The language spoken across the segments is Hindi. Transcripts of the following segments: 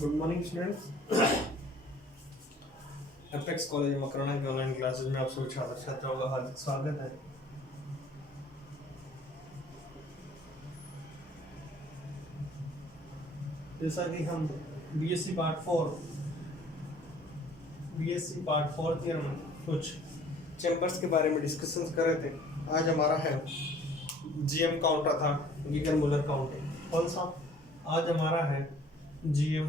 Good morning students. Apex college Makrana की ऑनलाइन क्लासेस में आप सभी छात्र छात्राओं का हार्दिक स्वागत है। जैसा कि हम बीएससी पार्ट 4 थ्योरम कुछ चैम्बर्स के बारे में डिस्कशन कर रहे थे। आज हमारा है जीएम काउंटर था गीगर मुलर काउंटर। कौन सा? आज हमारा है जीएम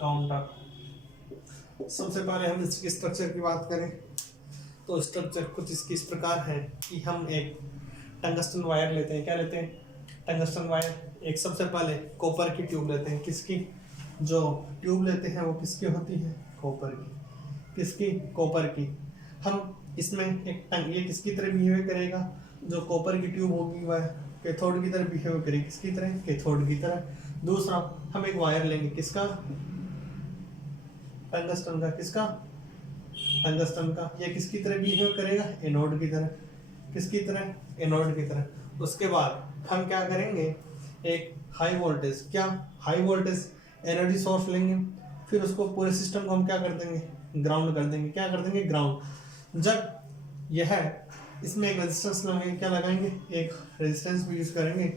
काउंटर। सबसे पहले हम इसकी स्ट्रक्चर की बात करें तो स्ट्रक्चर कुछ इसकी इस प्रकार है कि हम एक टंगस्टन वायर लेते हैं। क्या लेते हैं? Tungsten wire. एक सबसे पहले कॉपर की ट्यूब लेते हैं। किसकी? जो ट्यूब लेते हैं वो किसकी होती है? कॉपर की। किसकी? कॉपर की। हम इसमें एक ये किसकी तरह बिहेव करेगा? जो कॉपर की ट्यूब होगी वह कैथोड की तरह बिहेव करेगी। किसकी तरह? कैथोड की तरह। दूसरा, हम एक वायर लेंगे। किसका? टंगस्टन का। किसका? टंगस्टन का। ये किसकी तरह बिहेव करेगा? एनोड की तरह। किसकी तरह? एनोड की तरह। उसके बाद हम क्या करेंगे? एक हाई वोल्टेज, क्या हाई वोल्टेज एनर्जी सोर्स लेंगे। फिर उसको पूरे सिस्टम को हम क्या कर देंगे? ग्राउंड कर देंगे। क्या कर देंगे? ग्राउंड। जब यह इसमें एक रेजिस्टेंस लगाएंगे। क्या लगाएंगे? एक रेजिस्टेंस भी यूज करेंगे।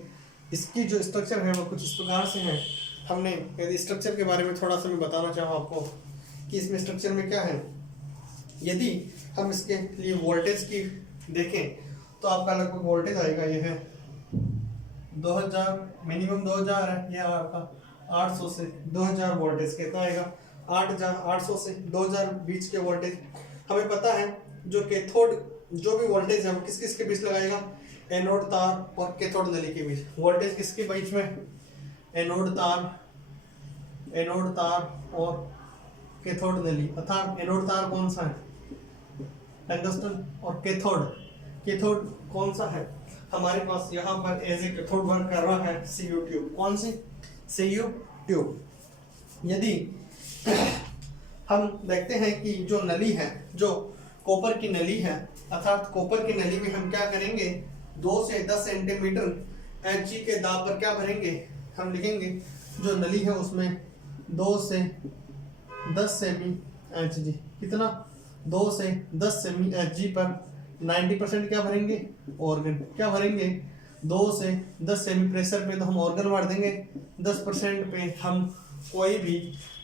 इसकी जो स्ट्रक्चर है वो कुछ इस प्रकार से है। हमने यदि स्ट्रक्चर के बारे में थोड़ा सा मैं बताना चाहूँ आपको कि इसमें स्ट्रक्चर में क्या है। यदि हम इसके लिए वोल्टेज की देखें तो आपका लगभग वोल्टेज आएगा, यह है 2000, मिनिमम 2000 है। यह आपका 800 से 2000 वोल्टेज कितना आएगा? 800 से 2000 बीच के वोल्टेज। हमें पता है जो कैथोड जो भी वोल्टेज है वो किस किस के बीच लगाएगा? एनोड तार और कैथोड नली के बीच। वोल्टेज किसके बीच में? एनोड तार और कैथोड नली। अर्थात एनोड तार कौन सा है? टंगस्टन। और कैथोड कौन सा है? हमारे पास यहाँ पर एज ए कैथोड वर्क कर रहा है Cu ट्यूब। कौन सी? Cu tube. यदि हम देखते हैं कि जो नली है, जो कॉपर की नली है, अर्थात कॉपर की नली में हम क्या करेंगे? 2 से 10 सेंटीमीटर Hg के दाब पर क्या भरेंगे? हम लिखेंगे जो नली है उसमें 2 से 10 सेमी Hg। कितना? 2 से 10 सेमी Hg पर 90% क्या भरेंगे? ऑर्गन। क्या भरेंगे? 2 से 10 सेमी प्रेशर पे तो हम ऑर्गन भर देंगे। 10% पे हम कोई भी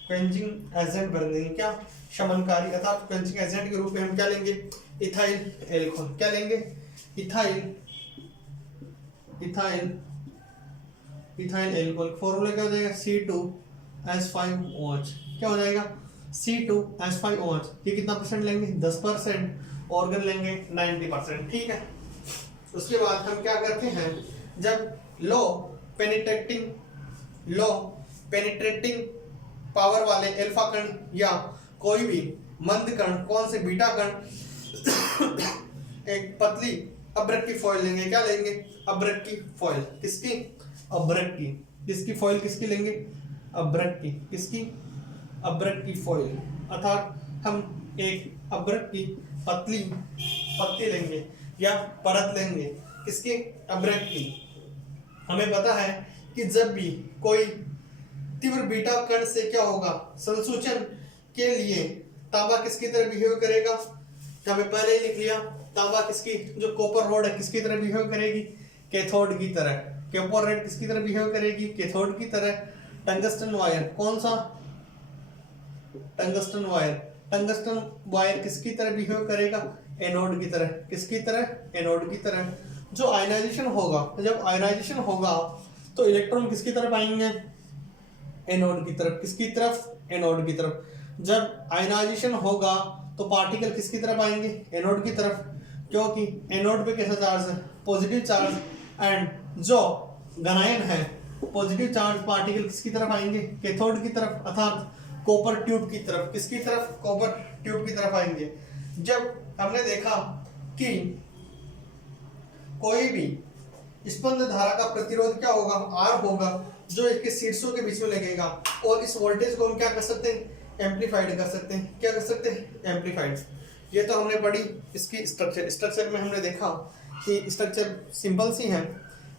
क्वेंचिंग एजेंट भर देंगे। क्या? शमनकारी। अर्थात क्वेंचिंग एजेंट के रूप में हम क्या लेंगे? Ethyl alcohol. क्या लेंगे? Ethyl alcohol. फॉर्मूला क्या हो जाएगा? C2H5OH। क्या हो जाएगा? C2H5OH। ये कितना परसेंट लेंगे? 10%। ऑर्गन लेंगे 90%। ठीक है। उसके बाद हम क्या करते हैं? जब लो पेनिट्रेटिंग पावर वाले अल्फा कण या कोई भी मंद कण, कौन से? बीटा कण, एक पतली अब्रक की फॉइल लेंगे। क्या लेंगे? अब्रक की फॉइल। किसकी? अब्रक की। किसकी फॉइल? किसकी लेंगे? अब्रक की। किसकी? अब्रक की फॉइल। अर्थात हम एक अब्रक की पत्ती लेंगे या परत लेंगे। किसकी? अब्रक की। हमें पता है कि जब भी कोई तीव्र बीटा कण से क्या होगा? संसूचन के लिए तांबा किसकी तरह बिहेव करेगा? हमें पहले ही लिख लिया। तांबा किसकी? जो कॉपर रॉड है किसकी तरह बिहेव करेगी? कैथोड की तरह। कॉपर रॉड किसकी तरह बिहेव करेगी? कैथोड की तरह। टंगस्टन वायर कौन सा? टंगस्टन वायर किसकी तरह बिहेव करेगा? एनोड की तरह। किसकी तरह? एनोड की तरह। जो आयनाइजेशन होगा, जब आयनाइजेशन होगा तो इलेक्ट्रॉन किसकी तरफ आएंगे? एनोड की तरफ। किसकी तरफ? एनोड की तरफ। जब आयनाइजेशन होगा तो पार्टिकल किसकी तरफ आएंगे? एनोड की तरफ। क्योंकि एनोड पे कैसा चार्ज है? Positive charge. एंड जो गनायन है, पॉजिटिव चार्ज पार्टिकल किसकी तरफ आएंगे? कैथोड की तरफ, अर्थात कॉपर ट्यूब की तरफ। किसकी तरफ? कॉपर ट्यूब की तरफ आएंगे। जब हमने देखा कि कोई भी स्पंद धारा का प्रतिरोध क्या होगा? R होगा, जो इसके शीर्षों के बीच में लगेगा। और इस वोल्टेज को हम क्या कर सकते हैं? एम्पलीफाइड कर सकते हैं। क्या कर सकते हैं? एम्पलीफाइड। ये तो हमने पढ़ी इसकी स्ट्रक्चर में हमने देखा कि स्ट्रक्चर सिंपल सी है।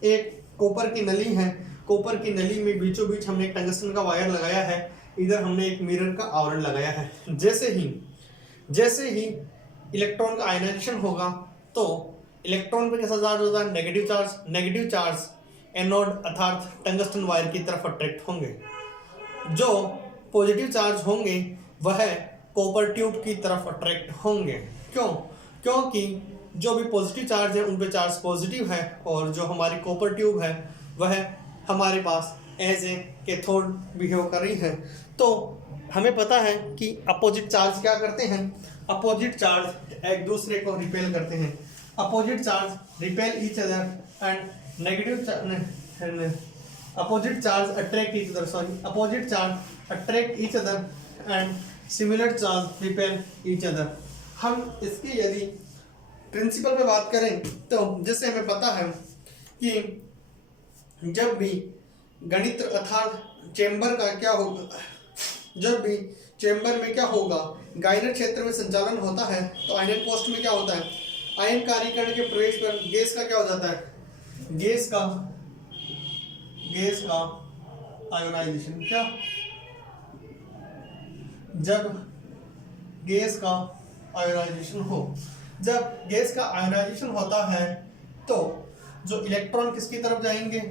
एक कॉपर की नली है कॉपर की नली में बीचों बीच हमने एक टंगस्टन का वायर लगाया है, इधर हमने एक मिरर का आवरण लगाया है। जैसे ही इलेक्ट्रॉन का आयनाइजेशन होगा तो इलेक्ट्रॉन पे कैसा चार्ज होता है, नेगेटिव चार्ज एनोड अर्थात टंगस्टन वायर की तरफ अट्रैक्ट होंगे। जो पॉजिटिव चार्ज होंगे वह कॉपर ट्यूब की तरफ अट्रैक्ट होंगे। क्यों? क्योंकि जो भी पॉजिटिव चार्ज है उन पे चार्ज पॉजिटिव है, और जो हमारी कॉपर ट्यूब है वह हमारे पास एज ए कैथोड बिहेव कर रही है। तो हमें पता है कि अपोजिट चार्ज क्या करते हैं, अपोजिट चार्ज एक दूसरे को रिपेल करते हैं। Opposite charge repel each other and opposite charge attract each other and similar charge repel each other। हम इसकी यदि प्रिंसिपल पे बात करें तो जैसे हमें पता है कि जब भी गणित अर्थात चेंबर का क्या होगा, जब भी चेंबर में क्या होगा, गायरर क्षेत्र में संचालन होता है तो आयनन पोस्ट में क्या होता है, आयन कारीकरण के प्रवेश पर गैस का क्या हो जाता है, गैस का आयोनाइजेशन। क्या? जब गैस का आयोनाइजेशन हो, जब गैस का आयोनाइजेशन होता है तो जो इलेक्ट्रॉन किसकी तरफ जाएंगे,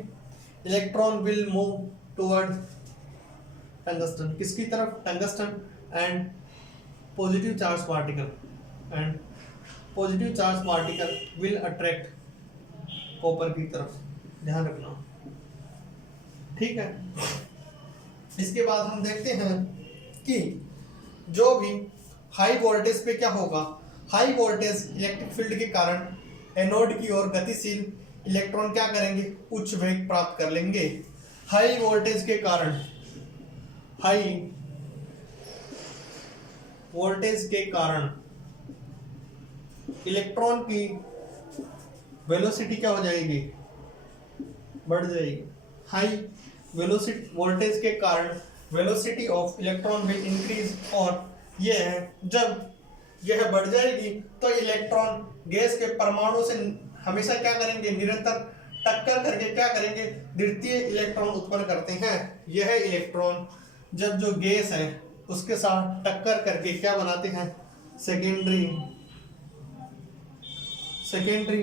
electron will move toward tungsten. किसकी तरफ? Tungsten and positive charge particle will attract copper की तरफ। ध्यान रखना, ठीक है। इसके बाद हम देखते हैं कि जो भी हाई वोल्टेज पे क्या होगा, हाई वोल्टेज इलेक्ट्रिक फील्ड के कारण एनोड की ओर गतिशील इलेक्ट्रॉन क्या करेंगे, उच्च वेग प्राप्त कर लेंगे। हाई वोल्टेज के कारण इलेक्ट्रॉन की वेलोसिटी क्या हो जाएगी, बढ़ जाएगी। हाई वेलोसिटी वोल्टेज के कारण velocity of electron will increase, और जब यह बढ़ जाएगी तो इलेक्ट्रॉन गैस के परमाणु से हमेशा क्या करेंगे, निरंतर टक्कर करके क्या करेंगे, द्वितीय इलेक्ट्रॉन उत्पन्न करते हैं। यह इलेक्ट्रॉन जब जो गैस है उसके साथ टक्कर करके क्या बनाते हैं, सेकेंडरी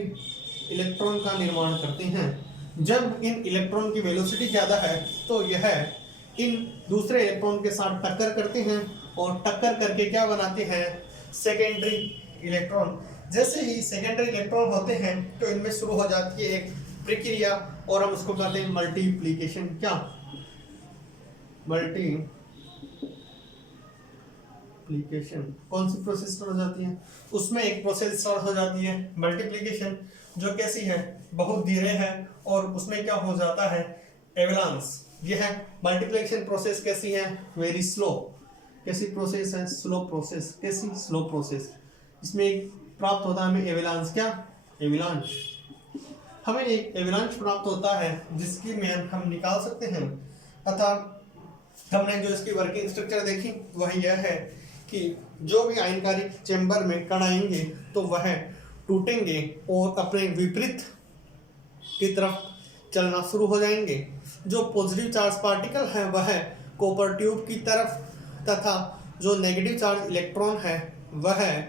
इलेक्ट्रॉन का निर्माण करते हैं। जब इन इलेक्ट्रॉन की वेलोसिटी ज़्यादा है तो यह इन दूसरे इलेक्ट्रॉन के साथ टक्कर करते हैं और टक्कर करके क्या बनाते हैं, सेकेंडरी इलेक्ट्रॉन। जैसे ही सेकेंडरी इलेक्ट्रॉन होते हैं तो इनमें शुरू हो जाती है एक प्रक्रिया और हम उसको कहते हैं मल्टीप्लिकेशन। क्या? मल्टीप्लिकेशन। कौन सी प्रोसेस स्टार्ट हो जाती है? उसमें एक प्रोसेस स्टार्ट हो जाती है मल्टीप्लिकेशन, जो कैसी है, बहुत धीरे है, और उसमें क्या हो जाता है, एवलांस। यह मल्टीप्लिकेशन प्रोसेस कैसी है, वेरी स्लो। कैसी प्रोसेस है, स्लो प्रोसेस। कैसी? Slow process. इसमें प्राप्त होता है हमें एवलांस। क्या? एवलांच। हमें एक एवलांच प्राप्त होता है जिसकी मान हम निकाल सकते हैं। अतः हमने जो इसकी वर्किंग स्ट्रक्चर देखी वह यह है कि जो भी आयनकारी चेंबर में कण आएंगे तो वह टूटेंगे और अपने विपरीत की तरफ चलना शुरू हो जाएंगे। जो पॉजिटिव चार्ज पार्टिकल है वह कॉपर ट्यूब की तरफ, तथा जो नेगेटिव चार्ज इलेक्ट्रॉन है वह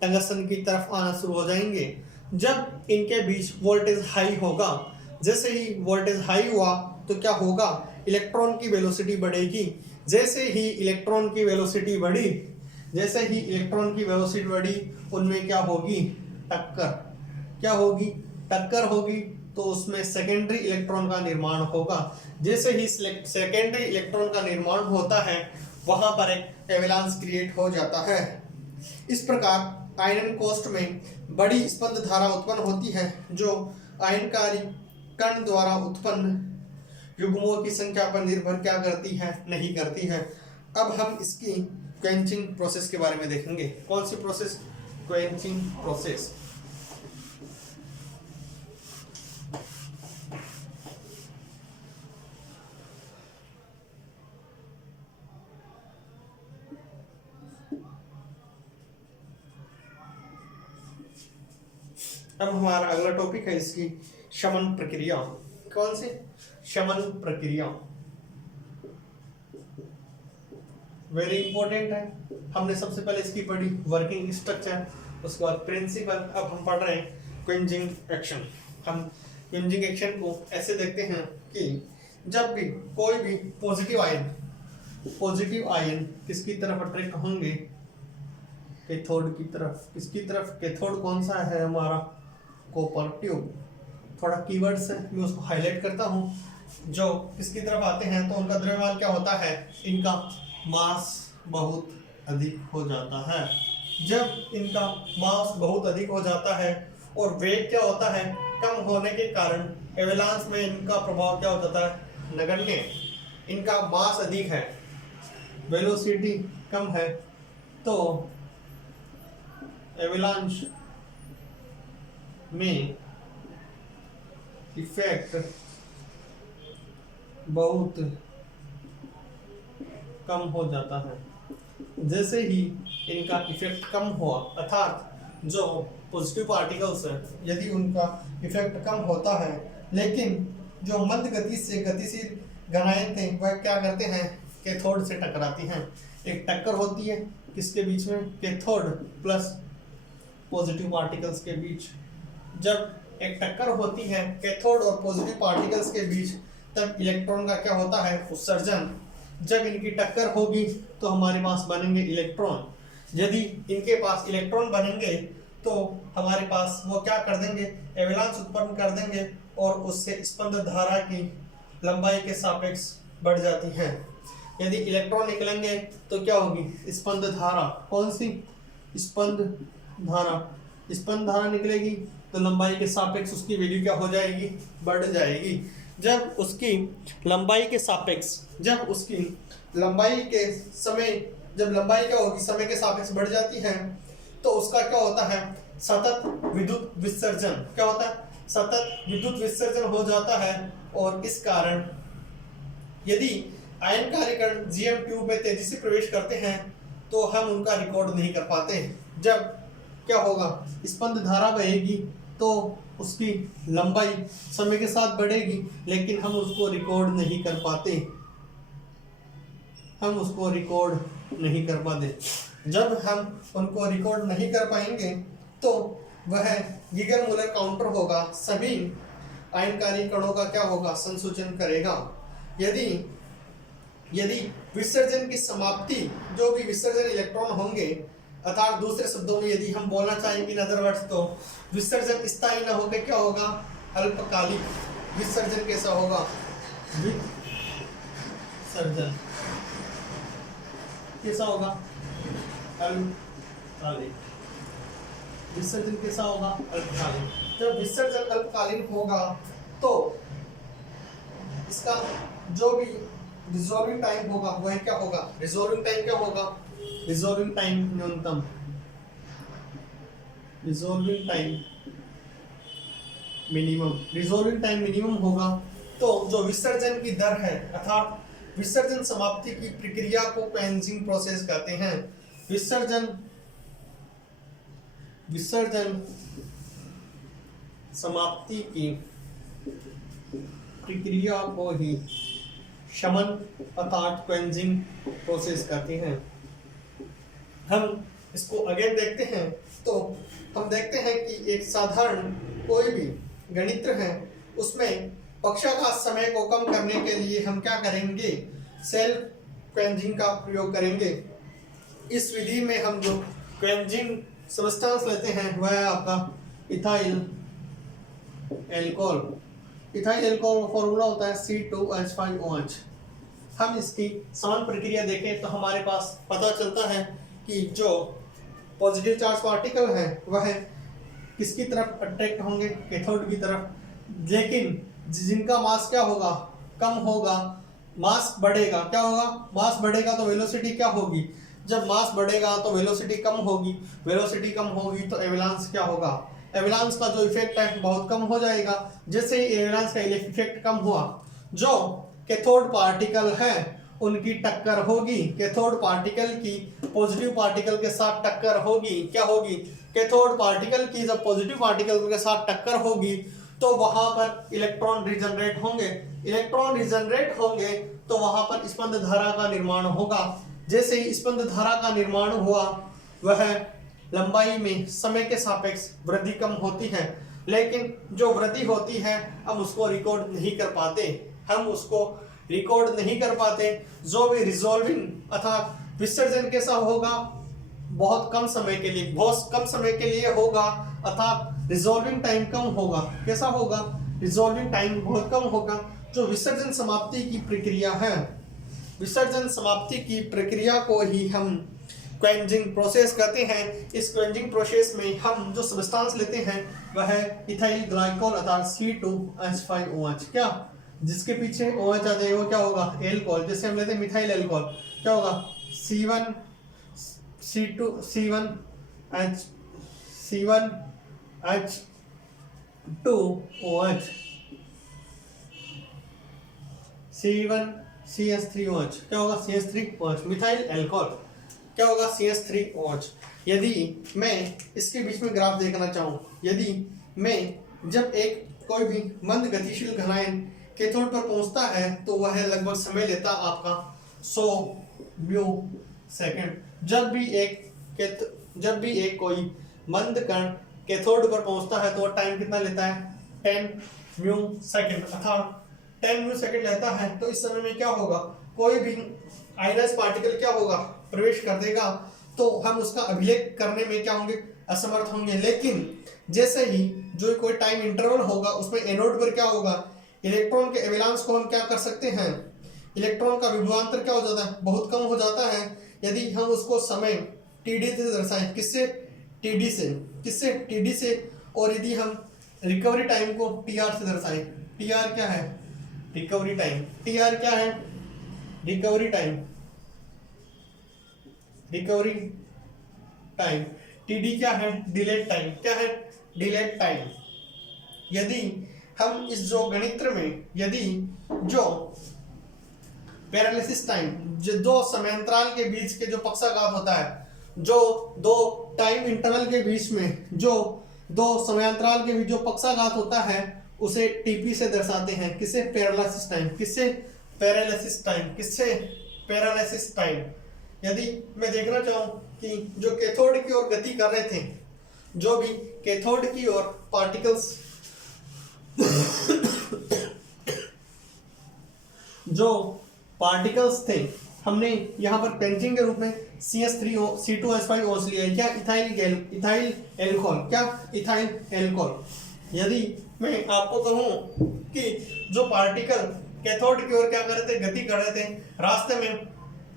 टंगस्टन की तरफ आना शुरू हो जाएंगे। जब इनके बीच वोल्टेज हाई होगा, जैसे ही वोल्टेज हाई हुआ तो क्या होगा, इलेक्ट्रॉन की वेलोसिटी बढ़ेगी। जैसे ही इलेक्ट्रॉन की वेलोसिटी बढ़ी, उनमें क्या होगी, टक्कर। क्या होगी? टक्कर होगी, तो उसमें सेकेंडरी इलेक्ट्रॉन का निर्माण होगा। जैसे ही सेकेंडरी इलेक्ट्रॉन का निर्माण होता है वहां पर एक एवलांस क्रिएट हो जाता है। इस प्रकार आयनन कोष्ठ में बड़ी स्पंद धारा उत्पन्न होती है जो आयनकारी कण द्वारा उत्पन्न युग्मों की संख्या पर निर्भर क्या करती है, नहीं करती है। अब हम इसकी क्वेंचिंग प्रोसेस के बारे में देखेंगे। कौन सी प्रोसेस? Quenching process. अब हमारा अगला टॉपिक है इसकी शमन प्रक्रिया। कौन सी? शमन प्रक्रिया वेरी इंपॉर्टेंट है। हमने सबसे पहले इसकी पढ़ी वर्किंग स्ट्रक्चर, उसके बाद प्रिंसिपल। अब हम पढ़ रहे हैं क्विंजिंग एक्शन। हम क्विंजिंग एक्शन को ऐसे देखते हैं कि जब भी कोई भी पॉजिटिव आयन किसकी तरफ अट्रैक्ट होंगे, कैथोड की तरफ। किसकी तरफ? कैथोड कौन सा है हमारा? Copper tube. थोड़ा कीवर्ड्स है, मैं उसको हाईलाइट करता हूँ। जो किसकी तरफ आते हैं तो उनका द्रव्यमान क्या होता है? इनका मास बहुत अधिक हो जाता है। जब इनका मास बहुत अधिक हो जाता है और वेग क्या होता है? कम होने के कारण एवलांस में इनका प्रभाव क्या हो जाता है? नगण्य। इनका मास अधिक है, वेलोसिटी कम है, तो एवलांच में इफेक्ट बहुत कम हो जाता है। जैसे ही इनका इफेक्ट कम हुआ, अर्थात जो पॉजिटिव पार्टिकल्स है यदि उनका इफेक्ट कम होता है, लेकिन जो मंद गति से गतिशील घनाएं थे वह क्या करते हैं? कैथोड से टकराती हैं। एक टक्कर होती है किसके बीच में? कैथोड प्लस पॉजिटिव पार्टिकल्स के बीच। जब एक टक्कर होती है कैथोड और पॉजिटिव पार्टिकल्स के बीच, तब इलेक्ट्रॉन का क्या होता है? उत्सर्जन। जब इनकी टक्कर होगी तो हमारे पास बनेंगे इलेक्ट्रॉन। यदि इनके पास इलेक्ट्रॉन बनेंगे तो हमारे पास वो क्या कर देंगे? एवलांच उत्पन्न कर देंगे और उससे स्पंद धारा की लंबाई के सापेक्ष बढ़ जाती है। यदि इलेक्ट्रॉन निकलेंगे तो क्या होगी? स्पंद धारा। कौन सी? स्पंद धारा। स्पंद धारा निकलेगी तो लंबाई के सापेक्ष उसकी वैल्यू क्या हो जाएगी? बढ़ जाएगी। जब उसकी लंबाई के सापेक्ष, जब उसकी लंबाई के समय, जब लंबाई क्या होगी? समय के सापेक्ष बढ़ जाती है, तो उसका क्या होता है? सतत विद्युत विसर्जन। क्या होता है? सतत विद्युत विसर्जन हो जाता है। और इस कारण यदि आयनकारी कण जीएम ट्यूब में तेजी से प्रवेश करते हैं तो हम उनका रिकॉर्ड नहीं कर पाते। जब क्या होगा? स्पंद धारा बहेगी तो उसकी लंबाई समय के साथ बढ़ेगी, लेकिन हम उसको रिकॉर्ड नहीं कर पाते। हम उसको रिकॉर्ड नहीं कर पाते। जब हम उनको रिकॉर्ड नहीं कर पाएंगे तो वह गीगर मूलर काउंटर होगा, सभी आयनकारी कणों का क्या होगा? संसूचन करेगा। यदि विसर्जन की समाप्ति, जो भी विसर्जन इलेक्ट्रॉन होंगे, अर्थात दूसरे शब्दों में यदि हम बोलना चाहेंगे इन अदर वर्ड्स, तो विसर्जन स्थायी न होकर क्या होगा? अल्पकालिक विसर्जन। कैसा होगा? विसर्जन कैसा होगा? अल्पकालिक। विसर्जन कैसा होगा? अल्पकालीन। जब विसर्जन अल्पकालीन होगा तो इसका जो भी रिजॉल्विंग टाइम होगा वह क्या होगा? रिजॉल्विंग टाइम क्या होगा? रिजॉल्विंग टाइम न्यूनतम, resolving time minimum. Resolving time minimum होगा तो जो विसर्जन की दर है, अर्थात विसर्जन समाप्ति की प्रक्रिया को क्वेंजिंग प्रोसेस कहते हैं। विसर्जन समाप्ति की प्रक्रिया को ही शमन अर्थात क्वेंजिंग प्रोसेस कहते हैं। हम इसको अगेन देखते हैं तो हम देखते हैं कि एक साधारण कोई भी गणित्र है, उसमें पक्षाघात समय को कम करने के लिए हम क्या करेंगे? सेल्फ क्वेंजिंग का प्रयोग करेंगे। इस विधि में हम जो क्वेंजिंग सब्सटेंस लेते हैं वह है आपका इथाइल एल्कोहल। इथाइल एल्कोहल का फॉर्मूला होता है C2H5OH। हम इसकी समान प्रक्रिया देखें तो हमारे पास पता चलता है कि जो पॉजिटिव चार्ज पार्टिकल है वह किसकी तरफ अट्रैक्ट होंगे? कैथोड की तरफ। लेकिन जिनका मास क्या होगा? कम होगा। मास बढ़ेगा, क्या होगा? मास बढ़ेगा तो वेलोसिटी क्या होगी? जब मास बढ़ेगा तो वेलोसिटी कम होगी। वेलोसिटी कम होगी तो एवलांस क्या होगा? एवलांस का जो इफेक्ट है बहुत कम हो जाएगा। जैसे ही एवलांस का इफेक्ट कम हुआ, जो कैथोड पार्टिकल है उनकी टक्कर होगी। कैथोड पार्टिकल की पॉजिटिव पार्टिकल के साथ टक्कर होगी। क्या होगी? कैथोड पार्टिकल की जब पॉजिटिव पार्टिकल के साथ टक्कर होगी तो वहां पर इलेक्ट्रॉन रिजनरेट होंगे। इलेक्ट्रॉन रिजनरेट होंगे तो वहां पर स्पंद धारा का निर्माण होगा। जैसे ही स्पंद धारा का निर्माण हुआ, वह लंबाई में समय के सापेक्ष वृद्धि कम होती है, लेकिन जो वृद्धि होती है हम उसको रिकॉर्ड नहीं कर पाते। जो भी रिजॉल्विंग अर्थात विसर्जन कैसा होगा, बहुत कम समय के लिए होगा, अर्थात रिजॉल्विंग टाइम कम होगा। कैसा होगा? रिजॉल्विंग टाइम बहुत कम होगा। जो विसर्जन समाप्ति की प्रक्रिया है, विसर्जन समाप्ति की प्रक्रिया को ही हम क्वेंजिंग प्रोसेस कहते हैं। इस क्वेंजिंग प्रोसेस में हम जो सब्सटेंस लेते हैं वह है इथाइल ग्लाइकोल अर्थात C2H5OH। क्या जिसके पीछे OH आ जाएगा वो क्या होगा? एल्कोहल। जैसे हम लेते हैं मिथाइल एल्कोहल, क्या होगा? C1H2OH, C1CH3OH, क्या होगा? CH3OH। मिथाइल एल्कोहल क्या होगा? CH3OH। यदि मैं इसके बीच में ग्राफ देखना चाहूँ, यदि मैं जब एक कोई भी मंद गतिशील घनायन कैथोड पर पहुंचता है तो वह लगभग समय लेता आपका 100 म्यू सेकंड। जब भी एक कोई मंद कण कैथोड पर पहुंचता है तो वह टाइम कितना लेता है? 10 म्यू सेकंड, अर्थात 10 म्यू सेकंड लेता है। तो इस समय में क्या होगा? कोई भी आयनस पार्टिकल क्या होगा? प्रवेश कर देगा, तो हम उसका अभिलेख करने में क्या होंगे? असमर्थ होंगे। लेकिन जैसे ही जो कोई टाइम इंटरवल होगा उसमें एनोड पर क्या होगा? इलेक्ट्रॉन के एवेलांस को हम क्या कर सकते हैं? इलेक्ट्रॉन का विभवांतर क्या हो जाता है? बहुत कम हो जाता है। यदि हम उसको समय टीडी से दर्शाएं, किससे? टीडी से। और यदि हम रिकवरी टाइम को टीआर से दर्शाएं, टीआर क्या है? Recovery time. टीआर क्या है? Recovery time. टीडी क्या है? Delayed time. क्या है? Delayed time. यदि हम इस जो गणित्र में यदि जो पैरेललिसिस टाइम, जो दो समयांतराल के बीच के जो पक्षाघात होता है, जो दो टाइम इंटरवल के बीच में जो दो समयांतराल के बीच जो पक्षाघात होता है उसे टीपी से दर्शाते हैं। किसे? पैरेललिसिस टाइम। किससे? पैरेललिसिस टाइम। यदि मैं देखना चाहूं कि जो कैथोड की ओर गति कर रहे थे, जो भी कैथोड की ओर पार्टिकल्स जो पार्टिकल्स थे, हमने यहाँ पर पेंजिंग के रूप में C2H5OH लिया है। क्या? Ethyl alcohol. क्या? Ethyl alcohol. यदि मैं आपको कहूँ कि जो पार्टिकल कैथोड की ओर क्या कर रहे थे? गति कर रहे थे, रास्ते में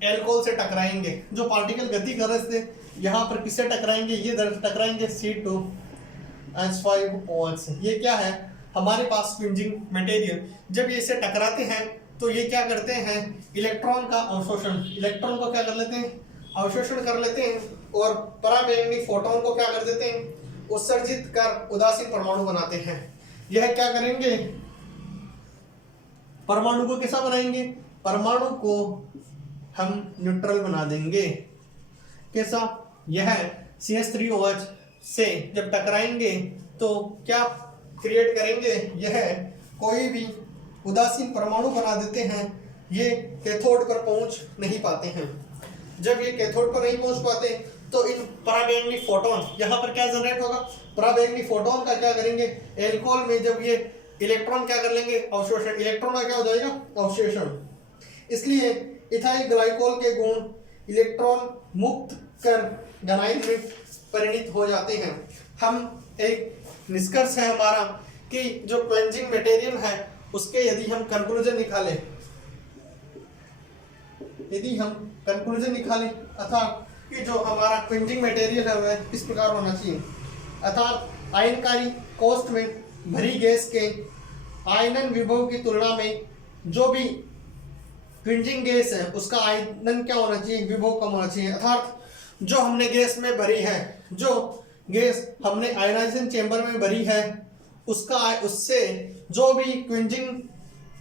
एल्कोहल से टकराएंगे। जो पार्टिकल गति कर रहे थे यहाँ पर किससे टकराएंगे? ये टकराएंगे C2H5OH से। ये क्या है? हमारे पास क्विंजिंग मटेरियल। जब ये इसे टकराते हैं तो ये क्या करते हैं? इलेक्ट्रॉन का अवशोषण, इलेक्ट्रॉन को क्या कर लेते हैं? अवशोषण कर लेते हैं, और पराबैंगनी फोटोन को क्या कर देते हैं? उत्सर्जित कर उदासीन परमाणु बनाते हैं। यह क्या करेंगे? परमाणु को कैसा बनाएंगे? परमाणु को हम न्यूट्रल बना देंगे। कैसा? यह CH3OH से जब टकराएंगे तो क्या क्रिएट करेंगे? यह कोई भी उदासीन परमाणु बना देते हैं। ये कैथोड पर पहुंच नहीं पाते हैं। जब ये कैथोड पर नहीं पहुंच पाते तो इन पराबैंगनी फोटोन, यहाँ पर क्या जनरेट होगा? पराबैंगनी फोटोन का क्या करेंगे? एल्कोहल में जब ये इलेक्ट्रॉन क्या कर लेंगे? अवशोषण। इलेक्ट्रॉन का क्या हो जाएगा? अवशोषण। इसलिए इथाइल ग्लाइकोल के गुण इलेक्ट्रॉन मुक्त कर घनायन में परिणित हो जाते हैं। हम एक निष्कर्ष है हमारा कि जो क्वेंजिंग मटेरियल है उसके यदि हम कंक्लूजन निकालें, अर्थात कि जो हमारा क्वेंजिंग मटेरियल है वह किस प्रकार होना चाहिए, अर्थात आयनकारी कोष्ठ में भरी गैस के आयनन विभव की तुलना में जो भी क्विंजिंग गैस है उसका आयनन क्या होना चाहिए? विभव कम होना चाहिए। अर्थात जो हमने गैस में भरी है, जो गैस हमने आयनाइजेशन चेंबर में भरी है, उससे जो भी क्विंजिंग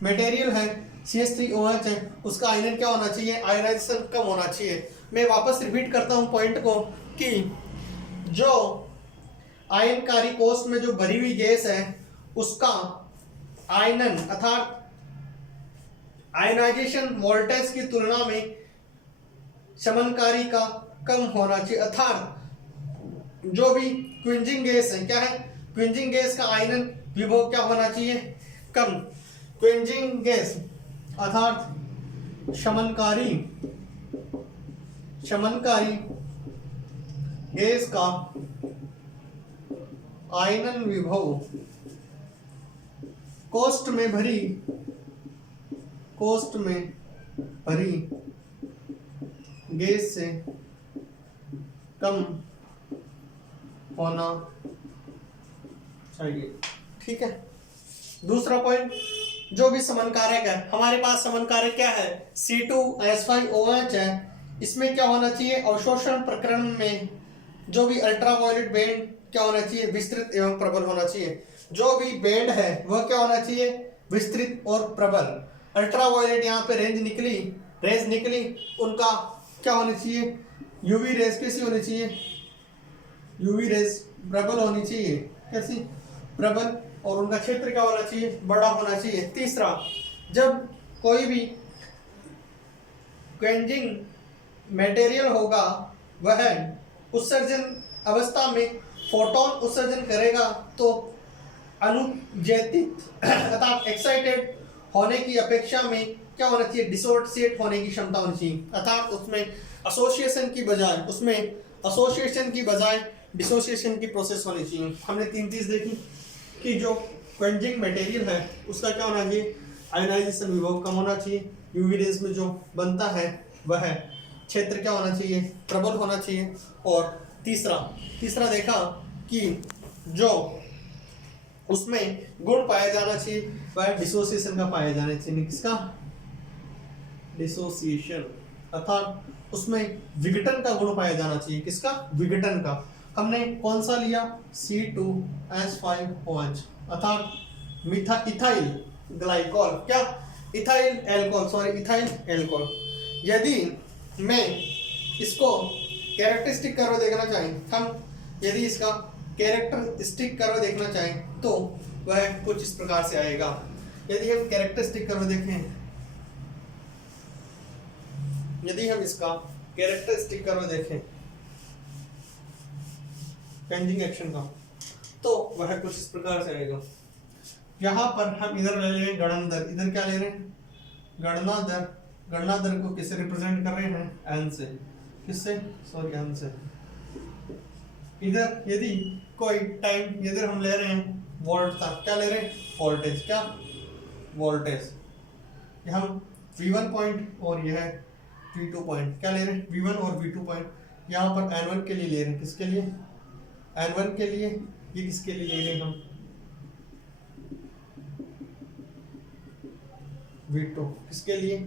मटेरियल है CH3OH है, उसका आयनन क्या होना चाहिए? आयनाइजेशन कम होना चाहिए। मैं वापस रिपीट करता हूँ पॉइंट को कि जो आयनकारी कोष्ठ में जो भरी हुई गैस है उसका आयनन अर्थात आयनाइजेशन वोल्टेज की तुलना में शमनकारी का कम होना चाहिए। अर्थात जो भी क्विंजिंग गैस है, क्या है, क्विंजिंग गैस का आयनन विभव क्या होना चाहिए, कम। क्विंजिंग गैस अर्थात शमनकारी गैस का आयनन विभव कोष्ठ में भरी गैस से कम होना चाहिए। ठीक है। दूसरा पॉइंट, जो भी समनकारक है, हमारे पास समनकारक क्या है, C2H5OH है। इसमें क्या होना चाहिए, अवशोषण प्रकरण में जो भी अल्ट्रावायलेट बैंड क्या होना चाहिए, विस्तृत एवं प्रबल होना चाहिए। जो भी बैंड है वह क्या होना चाहिए, विस्तृत और प्रबल। अल्ट्रावायलेट यहाँ पे रेंज निकली, उनका क्या होना चाहिए, यूवी रेज कैसी होनी चाहिए, यूवी रेज प्रबल होनी चाहिए, कैसी, प्रबल, और उनका क्षेत्र क्या होना चाहिए, बड़ा होना चाहिए। तीसरा, जब कोई भी क्वेंजिंग मटेरियल होगा वह उत्सर्जन अवस्था में फोटोन उत्सर्जन करेगा तो अनुजेतित अर्थात एक्साइटेड होने की अपेक्षा में क्या होना चाहिए, डिसोसिएट होने की क्षमता होनी चाहिए। अर्थात उसमें एसोसिएशन की बजाय डिसोसिएशन की प्रोसेस होनी चाहिए। हमने 3 चीज देखी कि जो क्वेंजिंग मटेरियल है उसका क्या होना चाहिए, आयनाइजेशन विभव कम होना चाहिए, यूवी रेज में जो बनता है वह क्षेत्र क्या होना चाहिए, प्रबल होना चाहिए। और तीसरा देखा कि जो उसमें गुण पाया जाना चाहिए वह डिसोसिएशन का पाया जाना चाहिए। किसका, डिसोसिएशन, अर्थात उसमें विघटन का गुण पाया जाना चाहिए। किसका, विघटन का। हमने कौन सा लिया, C2H5OH अर्थात इथाइल ग्लाइकॉल, क्या, इथाइल एल्कोहल। यदि मैं इसको कैरेक्टरिस्टिक कर्व देखना चाहें, हम यदि इसका कैरेक्टरिस्टिक कर्व देखना चाहें तो वह कुछ इस प्रकार से आएगा। यदि हम कैरेक्टरिस्टिक कर्व देखें, यदि हम इसका कैरेक्टरिस्टिक कर्व देखें क्वेंजिंग एक्शन का, तो वह कुछ इस प्रकार से आएगा। यहाँ पर हम इधर ले रहे हैं गणन दर, इधर क्या ले रहे हैं, गणना दर को किससे रिप्रेजेंट कर रहे हैं, n से। किससे, सॉरी, n से। इधर यदि कोई टाइम, इधर हम ले रहे हैं वोल्ट था, क्या ले रहे हैं, वोल्टेज, क्या, वोल्टेज। हम V1 पॉइंट और यह V2 पॉइंट क्या ले रहे हैं, V1 और V2 पॉइंट यहाँ पर N1 के लिए ले रहे हैं। किसके लिए, N1 के लिए। ये किसके लिए ले रहे हैं हम, V2, किसके लिए,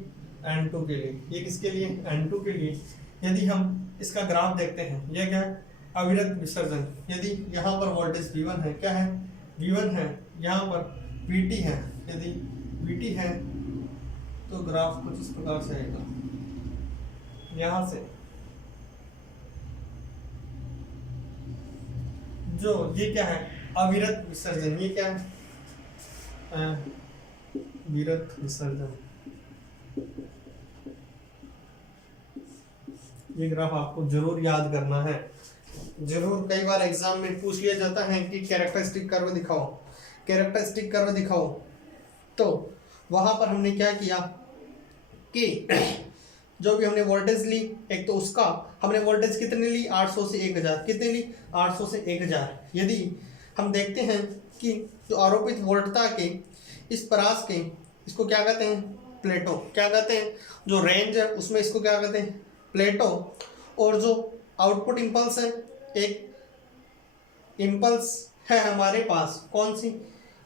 N2 के लिए। ये किसके लिए, N2 के लिए। यदि हम इसका ग्राफ देखते हैं, यह क्या है, अविरत विसर्जन। यदि यहाँ पर वोल्टेज V1 है, क्या है, V1 है, यहाँ पर VT है, यदि VT है तो ग्राफ कुछ इस प्रकार से आएगा। यहाँ से जो ये क्या है, अविरत विसर्जन, ये क्या है, विरत विसर्जन। ये ग्राफ आपको जरूर याद करना है, जरूर। कई बार एग्जाम में पूछ लिया जाता है कि कैरेक्टरिस्टिक कर्व दिखाओ, तो वहां पर हमने क्या किया कि जो भी हमने वोल्टेज ली, एक तो उसका हमने वोल्टेज कितनी ली, 800 से 1000, कितनी ली, 800 से 1000। यदि हम देखते हैं कि जो आरोपित वोल्टता के इस परास के, इसको क्या कहते हैं, प्लेटो, क्या कहते हैं, जो रेंज है उसमें इसको क्या कहते हैं, प्लेटो। और जो आउटपुट इम्पल्स है, एक इम्पल्स है हमारे पास, कौन सी,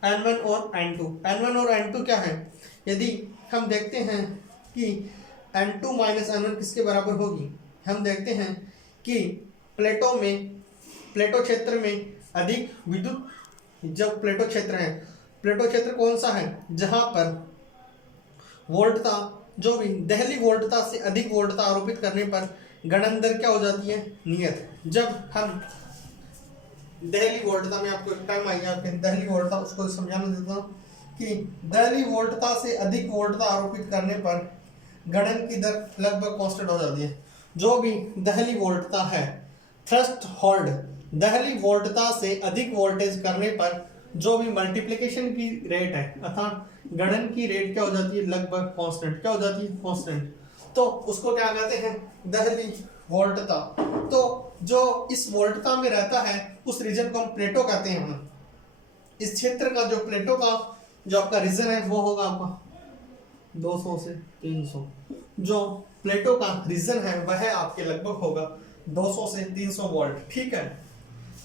N1 और N2 क्या है, यदि हम देखते हैं कि N2 माइनस N1 किसके बराबर होगी, हम देखते हैं कि प्लेटो क्षेत्र में अधिक विद्युत, जब प्लेटो क्षेत्र है, प्लेटो क्षेत्र कौन सा है, जहां पर वोल्टता, जो भी दहली वोल्टता से अधिक वोल्टता आरोपित करने पर गणन दर क्या हो जाती है, नियत। जब हम दहली वोल्टता में आपको एक टाइम आएगा आपके दहली वोल्टता, उसको समझाना देता हूँ कि दहली वोल्टता से अधिक वोल्टता आरोपित करने पर गणन की दर लगभग कांस्टेंट हो जाती है। जो भी दहली वोल्टता है, थ्रस्ट होल्ड, दहली वोल्टता से अधिक वोल्टेज करने पर जो भी मल्टीप्लिकेशन की रेट है अर्थात गणन की रेट क्या हो जाती है, लगभग कांस्टेंट। क्या हो जाती है, कांस्टेंट। तो उसको क्या कहते हैं, दहली वोल्टता। तो जो इस वोल्टता में रहता है उस रीजन को हम प्लेटो कहते हैं। हम इस क्षेत्र का जो प्लेटो का जो आपका रीजन है वो होगा आपका 200 से 300। जो प्लेटो का रीजन है वह आपके लगभग होगा 200 से 300 वोल्ट। ठीक है।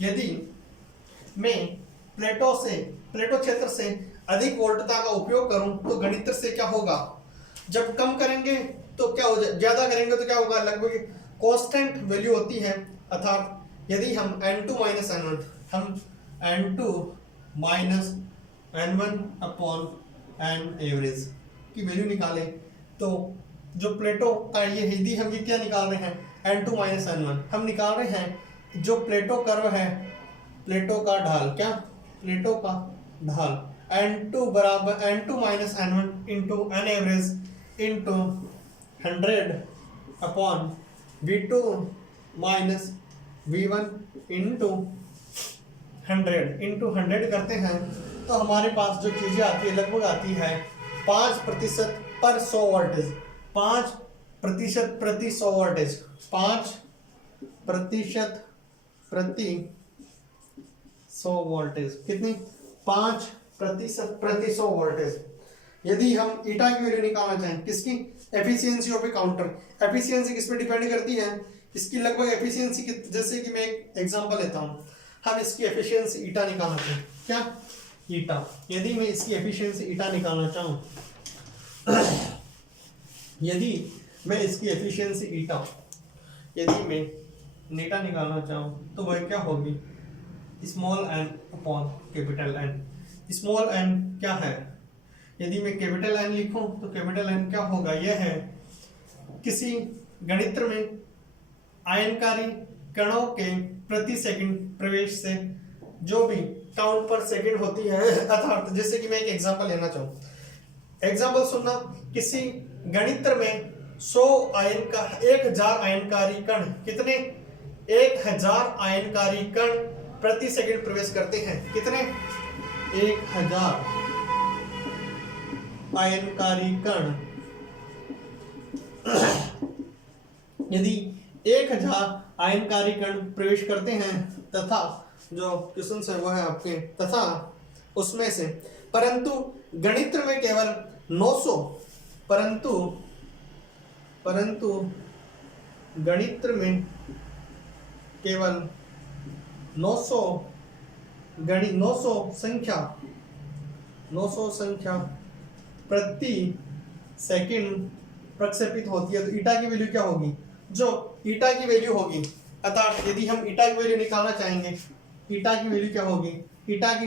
यदि मैं प्लेटो क्षेत्र से अधिक वोल्टता का उपयोग करूं तो गणित से क्या होगा, जब कम करेंगे तो क्या हो जाए, ज्यादा करेंगे तो क्या होगा, लगभग कांस्टेंट वैल्यू होती है। अर्थात यदि हम n2 माइनस n1, हम n2 minus n1 upon n average की वैल्यू निकालें तो जो प्लेटो का ये यदि हम ये क्या निकाल रहे हैं n2 माइनस n1, हम निकाल रहे हैं जो प्लेटो कर्व है, प्लेटो का ढाल, क्या प्लेटो का ढाल n2 बराबर n2 minus n1 into n average into 100 upon v2 minus v1 into 100 करते हैं तो हमारे पास जो चीजें आती है लगभग आती है 5% पर 100 वोल्टेज, 5% प्रति 100 वोल्टेज, 5% प्रति 100 वोल्टेज। कितनी, 5% प्रति 100 वोल्टेज। यदि हम ईटा की वैल्यू निकालना चाहें, किसकी, efficiency of A counter. Efficiency किस पे डिपेंड करती है, इसकी लगभग एफिशिएंसी जैसे कि मैं एक एग्जांपल लेता हूं, हम इसकी एफिशिएंसी ईटा निकालना चाहें, क्या ईटा, यदि मैं इसकी एफिशिएंसी ईटा निकालना चाहूं यदि मैं इसकी एफिशिएंसी ईटा, यदि मैं नीटा निकालना चाहूं तो वह क्या होगी, small N upon capital N. Small N क्या है, यदि मैं कैपिटल एन लिखूं तो कैपिटल एन क्या होगा, यह है किसी गणित्र में आयनकारी कणों के प्रति सेकंड प्रवेश से जो भी काउंट पर सेकंड होती है, अर्थात जैसे कि मैं एक एग्जांपल लेना चाहूं, एग्जांपल सुनना, किसी गणित्र में 1000 आयनकारी कण, कितने, 1000 आयनकारी कण प्रति सेकंड प्रवेश करते हैं। कितने, 1000 आयनकारी कण। यदि 1000 आयनकारी कण प्रवेश करते हैं तथा जो क्वेश्चन है वो है आपके, तथा उसमें से परंतु गणित्र में केवल 900, परंतु गणित्र में केवल 900 संख्या प्रति सेकंड प्रक्षेपित होती है। तो ईटा की वैल्यू क्या होगी, जो ईटा की वैल्यू होगी, अर्थात यदि हम ईटा की वैल्यू निकालना चाहेंगे, ईटा की वैल्यू क्या होगी, ईटा की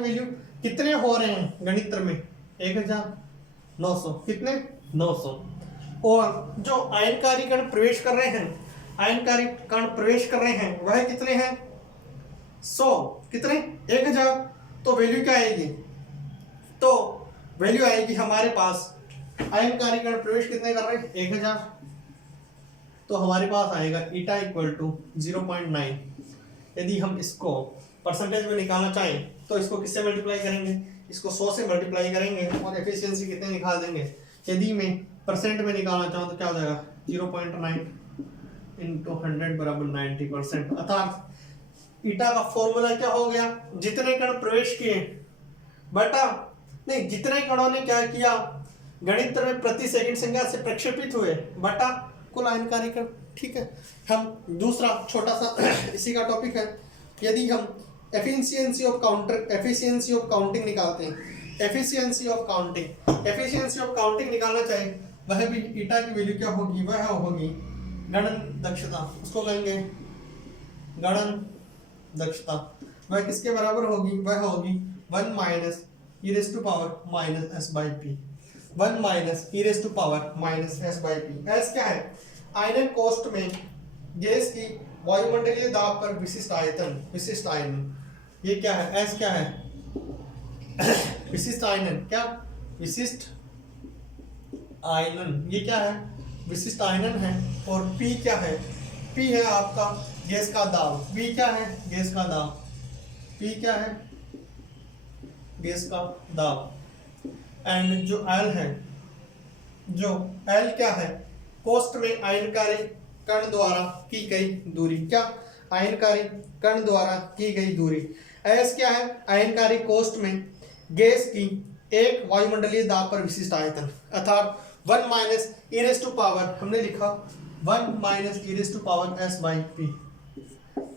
वैल्यू कितने हो रहे हैं गणित्र में, 1900, कितने, 900। और जो आयनकारी कण प्रवेश कर रहे हैं, वह कितने हैं, 100, कितने, 1000। तो वैल्यू क्या आएगी, तो वैल्यू आएगी हमारे पास आयनकारी कण प्रवेश कितने कर रहे हैं, 1000। तो हमारे पास आएगा ईटा इक्वल टू 0.9। यदि हम इसको परसेंटेज में निकालना चाहें तो इसको किससे मल्टीप्लाई करेंगे, इसको 100 से मल्टीप्लाई करेंगे और एफिशिएंसी कितने निकाल देंगे। यदि मैं परसेंट में निकालना चाहूँ तो क्या हो जाएगा, 0.9 इंटू 100 बराबर 90%। अर्थात ईटा का फॉर्मूला क्या हो गया, जितने कण प्रवेश किए बटा नहीं, जितने कणों ने क्या किया गणित्र में प्रति सेकंड संख्या से प्रक्षेपित हुए बटा कुल आयनकारी कण। ठीक है। हम दूसरा छोटा सा इसी का टॉपिक है, यदि हम एफिशिएंसी ऑफ काउंटिंग निकालते हैं, एफिशिएंसी ऑफ काउंटिंग निकालना चाहे, वह भी ईटा की वैल्यू क्या होगी, वह होगी गणन दक्षता, उसको कहेंगे गणन दक्षता। वह किसके बराबर होगी, वह होगी 1 minus e raised to power minus s by p। 1 minus e raised to power minus s by p। s क्या है, आयरन कोस्ट में गैस की वायुमंडलीय दाब पर विशिष्ट आयतन, विशिष्ट आयनन, ये क्या है, एस क्या है, विशिष्ट आयनन, क्या विशिष्ट आयनन, ये क्या है, विशिष्ट आयनन है। और पी क्या है, पी है आपका गैस का दाब, पी क्या है, गैस का दाब, पी क्या है, गैस का दाब। एंड जो एल है, जो एल क्या है, कोष्ठ में आयनकारी कण द्वारा की गई दूरी, क्या, आयनकारी कण द्वारा की गई दूरी। एस क्या है, आयनकारी कोष्ठ में गैस की एक वायुमंडलीय दाब पर विशिष्ट आयतन, अर्थात 1 minus E raise to power, हमने लिखा 1 minus E raise to power S by P.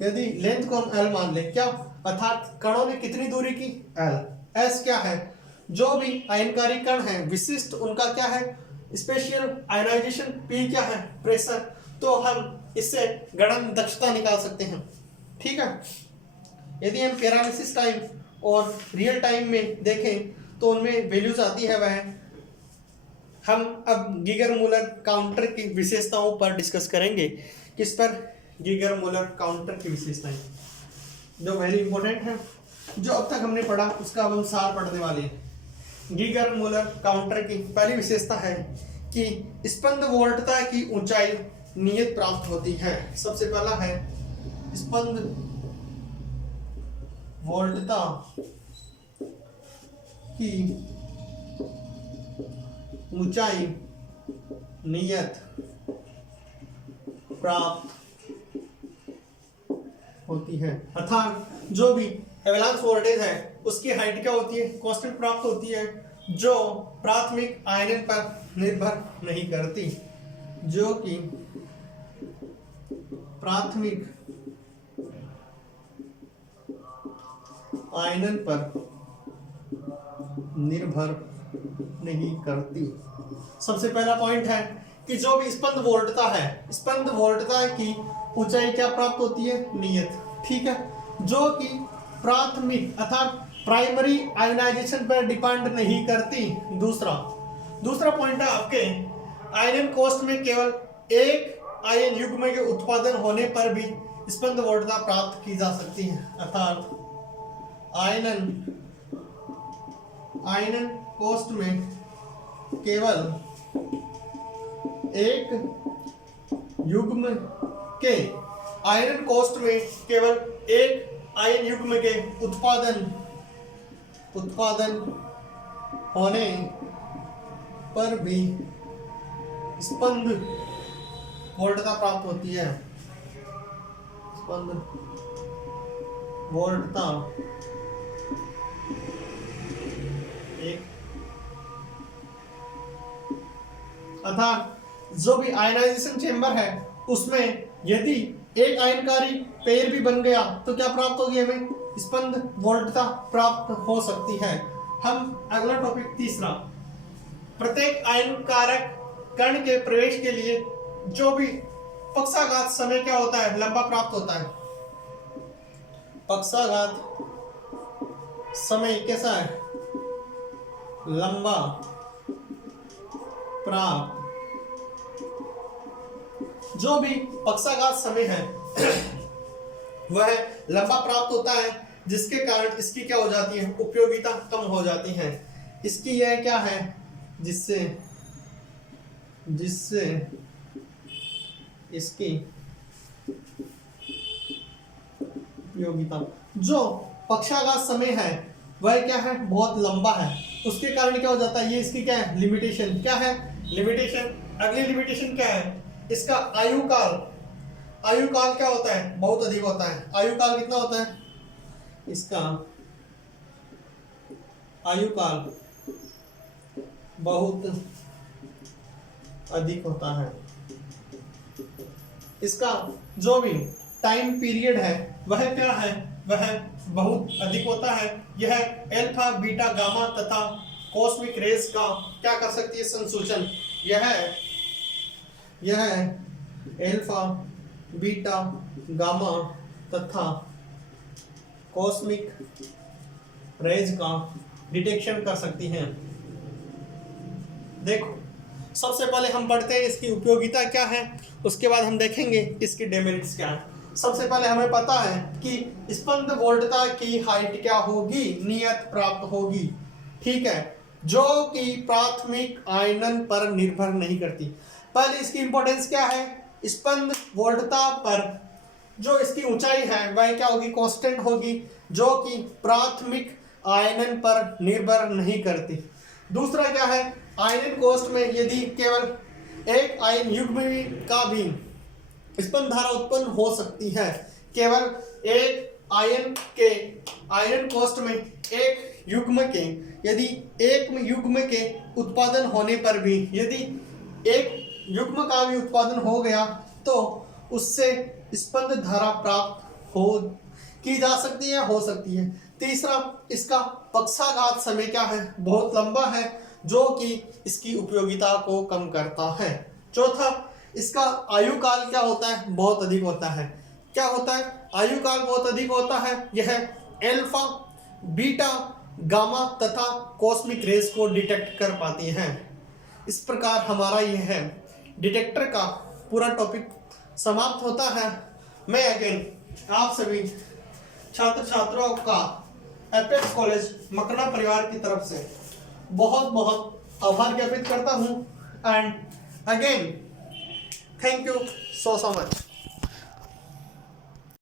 यदि लेंथ को हम एल मान लें, क्या, अर्थात कणों ने कितनी दूरी की, एल। एस क्या है, जो भी आयनकारी कण है विशिष्ट उनका क्या है, स्पेशल आयनाइजेशन। पी क्या है, प्रेशर। तो हम इससे गणन दक्षता निकाल सकते हैं, ठीक है। यदि हम पैरालिसिस टाइम और रियल टाइम में देखें तो उनमें वैल्यूज आती है वह, हम अब गीगर मूलर काउंटर की विशेषताओं पर डिस्कस करेंगे। किस पर, गीगर मूलर काउंटर की विशेषताएं, जो वेरी इंपॉर्टेंट है, जो अब तक हमने पढ़ा उसका अब हम सार पढ़ने वाले हैं। गीगर मूलर काउंटर की पहली विशेषता है कि स्पंद वोल्टता की ऊंचाई नियत प्राप्त होती है। सबसे पहला है स्पंद वोल्टता की ऊंचाई नियत प्राप्त होती है, अर्थात जो भी एवलांस वोल्टेज है उसकी हाइट क्या होती है, कांस्टेंट प्राप्त होती है, जो प्राथमिक आयनन पर निर्भर नहीं करती, जो कि प्राथमिक आयनन पर निर्भर नहीं करती। सबसे पहला पॉइंट है कि जो भी स्पंद वोल्टता है, स्पंद वोल्टता की ऊंचाई क्या प्राप्त होती है, नियत, ठीक है, जो कि प्राथमिक अर्थात प्राइमरी आयनाइजेशन पर डिपेंड नहीं करती। दूसरा पॉइंट है आपके आयनन कोष्ठ में केवल एक आयन युग्म के उत्पादन होने पर भी स्पंद वोल्टता प्राप्त की जा सकती है, अर्थात आयनन कोष्ठ में केवल एक युग्म के, आयरन कोष्ठ में केवल एक आयन युग्म के उत्पादन होने पर भी स्पंद वोल्टता प्राप्त होती है। स्पंद वोल्टता एक, अर्थात जो भी आयनाइजेशन चेंबर है उसमें यदि एक आयनकारी पेयर भी बन गया तो क्या प्राप्त होगी, हमें स्पंद वोल्टता प्राप्त हो सकती है। हम अगला टॉपिक तीसरा, प्रत्येक आयन कारक कण के प्रवेश के लिए जो भी पक्षाघात समय क्या होता है, लंबा प्राप्त होता है। पक्षाघात समय कैसा है, लंबा प्राप्त। जो भी पक्षाघात समय है वह लंबा प्राप्त होता है, जिसके कारण इसकी क्या हो जाती है, उपयोगिता कम हो जाती है। इसकी यह क्या है, जिससे इसकी उपयोगिता, जो पक्षाघात समय है वह क्या है, बहुत लंबा है, उसके कारण क्या हो जाता है, ये इसकी क्या है, लिमिटेशन, क्या है लिमिटेशन। अगली लिमिटेशन क्या है, इसका आयुकाल क्या होता है, बहुत अधिक होता है। आयुकाल कितना होता है, इसका आयुकाल बहुत अधिक होता है। इसका जो भी टाइम पीरियड है वह क्या है, वह बहुत अधिक होता है। यह अल्फा बीटा गामा तथा कॉस्मिक रेज का क्या कर सकती है, संसूचन। यह अल्फा बीटा गामा तथा कॉस्मिक रेज का डिटेक्शन कर सकती हैं। देखो सबसे पहले हम पढ़ते हैं इसकी उपयोगिता क्या है, उसके बाद हम देखेंगे इसकी डेमेरिट्स क्या है। सबसे पहले हमें पता है कि स्पंद वोल्टता की हाइट क्या होगी, नियत प्राप्त होगी, ठीक है, जो कि प्राथमिक आयनन पर निर्भर नहीं करती। पहले इसकी इंपॉर्टेंस क्या है, स्पंद वोल्टता पर जो इसकी ऊंचाई है वह क्या होगी, कांस्टेंट होगी, जो कि प्राथमिक आयनन पर निर्भर नहीं करती। दूसरा क्या है, आयनन कोष्ठ में यदि केवल एक आयन युग्म का भी स्पंद धारा उत्पन्न हो सकती है, केवल एक आयन कोष्ठ में एक युग्म के यदि एक युग्म के उत्पादन होने पर भी यदि एक युग्म का भी उत्पादन हो गया तो उससे स्पंद धारा प्राप्त की जा सकती है, हो सकती है। तीसरा, इसका पक्षाघात समय क्या है, बहुत लंबा है, जो कि इसकी उपयोगिता को कम करता है। चौथा, इसका आयु काल क्या होता है, बहुत अधिक होता है। क्या होता है, आयु काल बहुत अधिक होता है। यह अल्फा, बीटा, गामा तथा कॉस्मिक रेज को डिटेक्ट कर पाती हैं। इस प्रकार हमारा यह है डिटेक्टर का पूरा टॉपिक समाप्त होता है। मैं अगेन आप सभी छात्र छात्राओं का एपेक्स कॉलेज मकना परिवार की तरफ से बहुत बहुत आभार ज्ञापित करता हूँ and again thank you so much.